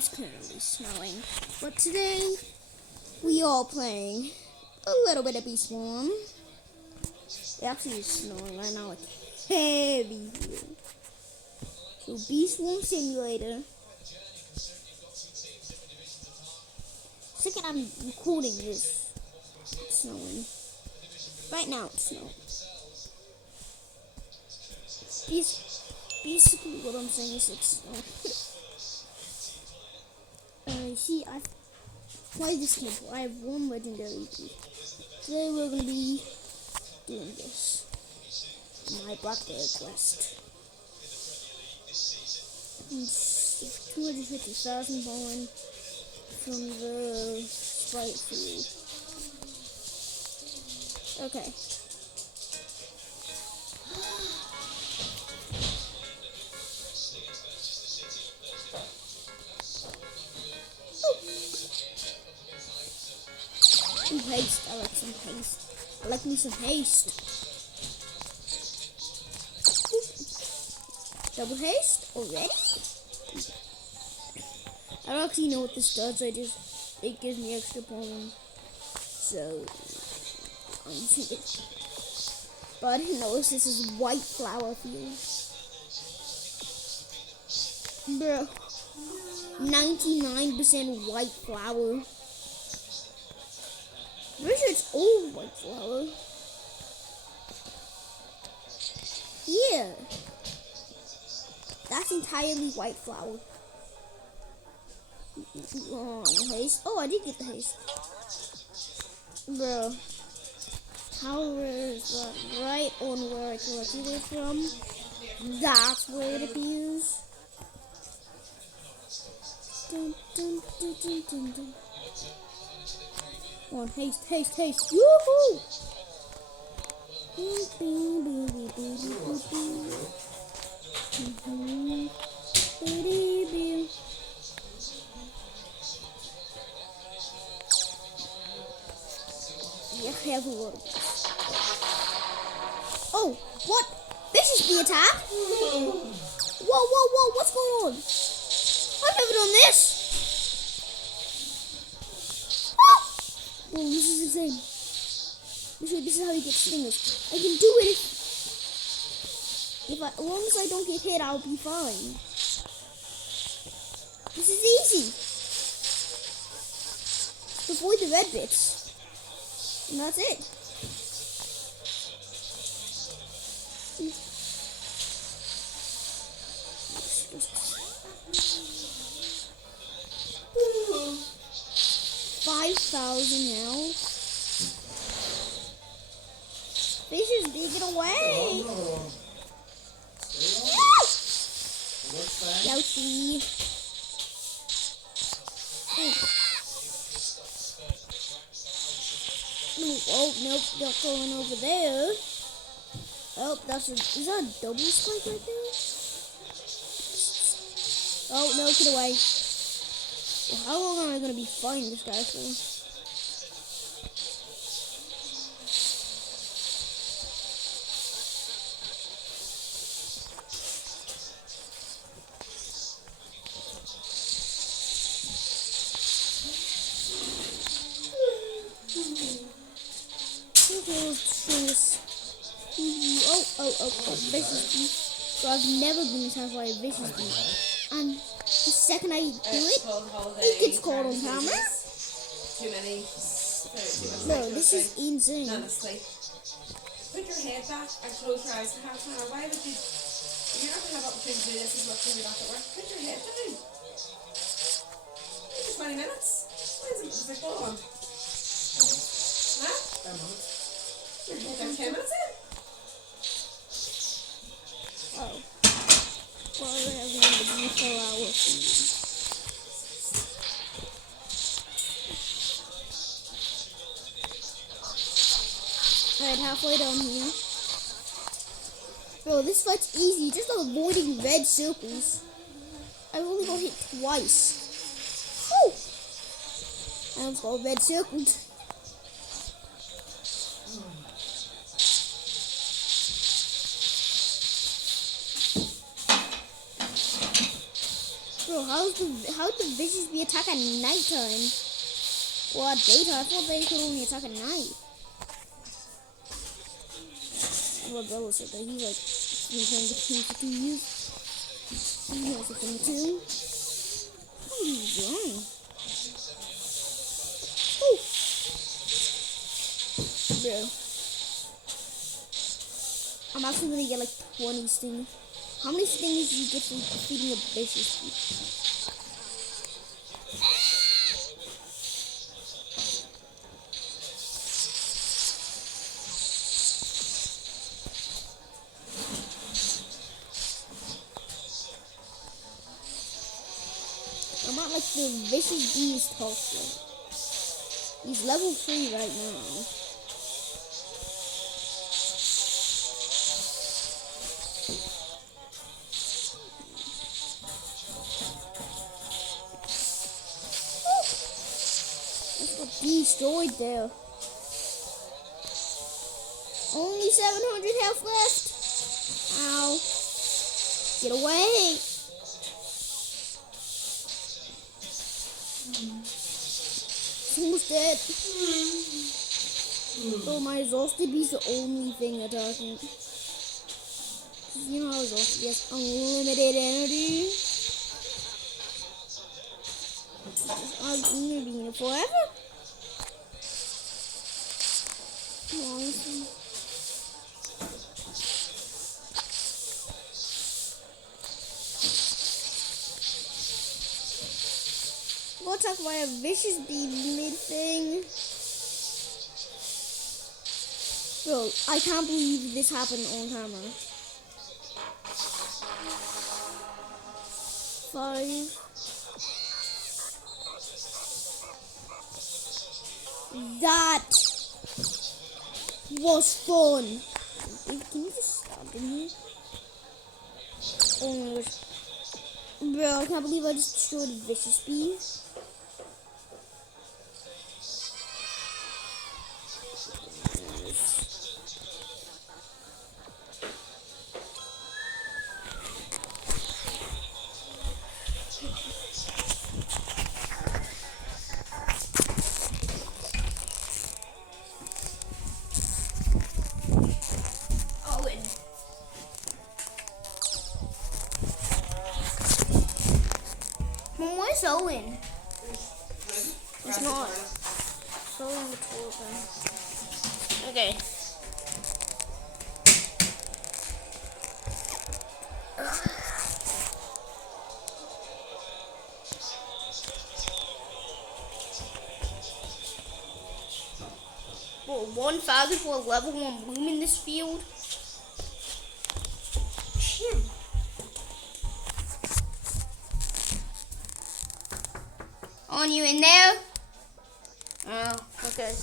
is currently snowing, but today we are playing a little bit of Bee Swarm. It actually is snowing right now, like heavy here. So Bee Swarm Simulator. Second I'm recording this, it's snowing. Right now it's snowing. Basically what I'm saying is it's see, I've played this game before. I have one legendary key. Today we're going to be doing this. My Black Bear quest. 250,000 bone from the sprite field. Okay. Haste. I like some haste. I like me some haste. Double haste already? I don't actually know what this does. It gives me extra points. So I'm using it. But I didn't notice this is white flower field. Bro, 99% white flower. I'm pretty sure it's all white flower. Yeah. That's entirely white flower. Oh, no haste. Oh, I did get the haste. Bro. How rare is that? Right on where I collected it from. That's where it appears. Dun, dun, dun, dun, dun, dun. Come on, haste, haste, haste. Woohoo! Yeah, have a word. Oh, what? This is the attack? Whoa, what's going on? I've never done this. Oh, this is insane. This is how you get stingers. I can do it as long as I don't get hit, I'll be fine. This is easy. Avoid the red bits. And that's it. $5,000 now. Fishes, dig it away. Yoshi. Oh, nope, not going over there. Oh, is that a double spike right there? Oh, no, get away. Well, how long am I going to be fighting this guy for? Vicious Bee. So I've never been attacked by a Vicious Bee. And the second I do it gets caught on camera. No, this is insane. Put your head back and close your eyes for half an hour. Why would you? You're not going to have opportunity to do this as much when you're back at work. Put your head down. It's 20 minutes. Why is it like, go on? Huh? 10 minutes. You're 10 minutes in? Oh. Well, I have one of the beautiful hours. Alright, halfway down here. Bro, this fight's easy. Just avoiding red circles. I only got hit twice. Woo! I almost got red circled. Bro, Bro, how the vicious bee attack at nighttime? Or at daytime? I thought they could only attack at night. Well, Bella said that he's like been playing the team for 2 years. He has a thing too. Oh, he's young. Oh, bro. I'm actually gonna get like 20 stings. How many stings do you get from defeating a vicious bee? I'm at like the vicious bee's top level. He's level 3 right now. That's got destroyed there. Only 700 health left. Ow. Get away. Who's dead? Oh, my exhausted bee's the only thing attacking. You know how exhausted he has unlimited energy. I'm gonna be here forever. Honestly. Go attack by a vicious bee mid thing. Bro, I can't believe this happened on camera. 5. That was fun. Can you just stop in here? Oh my gosh. Bro, I can't believe I just destroyed a vicious bee. Owen. Mom, where's Owen? It's not. It's Owen in the toilet then. Okay. Well, 1,000 for a level 1 bloom in this field. On you in there? Oh, okay.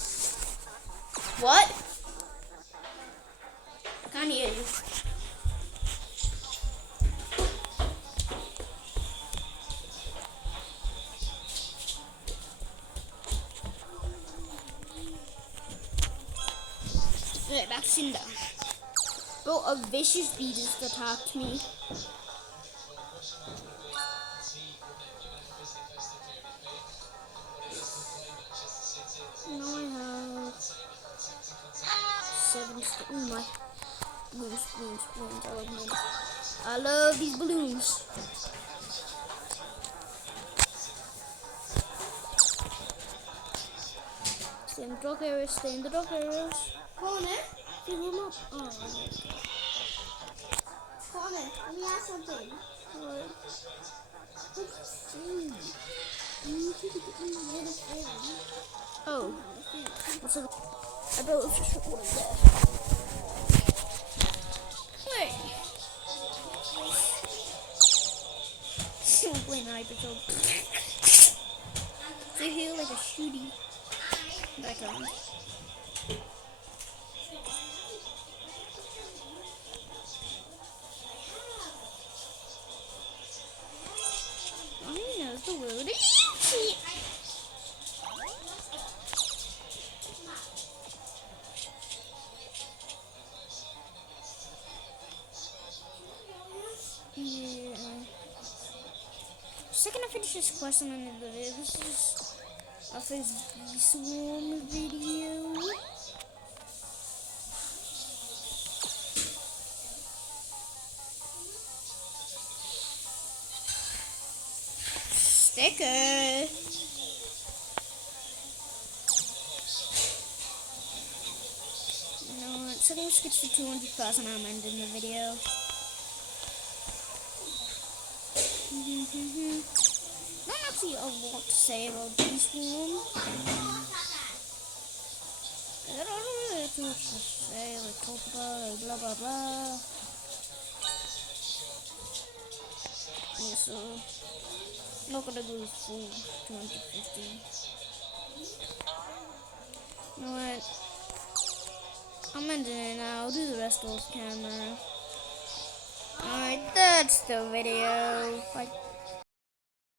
What? I can't hear you. Yeah, that's Cinder. Bro, a vicious bee just attacked me. Now I have 7 stars. Oh my. Balloons. I love balloons. I love these balloons. Stay in the dark areas. Stay in the dark areas. Connor? Fill them up. Oh, okay. Connor, let me ask something. What? What did you see? You should have been near the fan. Oh. What's up? I bet it's just recording there. Wait. Still playing Hyper Jump. They hear like a shooty background. I know the word. Yeah. let's just question on the video. This is our first bee swarm video. Sticker. You know what? So let's get to 200,000. I'm ending the video. Not actually a lot to say about this one. I don't really have too much to say, like talk about, like blah blah blah. Yeah, so I'm not gonna go full 250. You know what? I'm ending it now. I'll do the rest off camera. Alright, that's the video. Bye.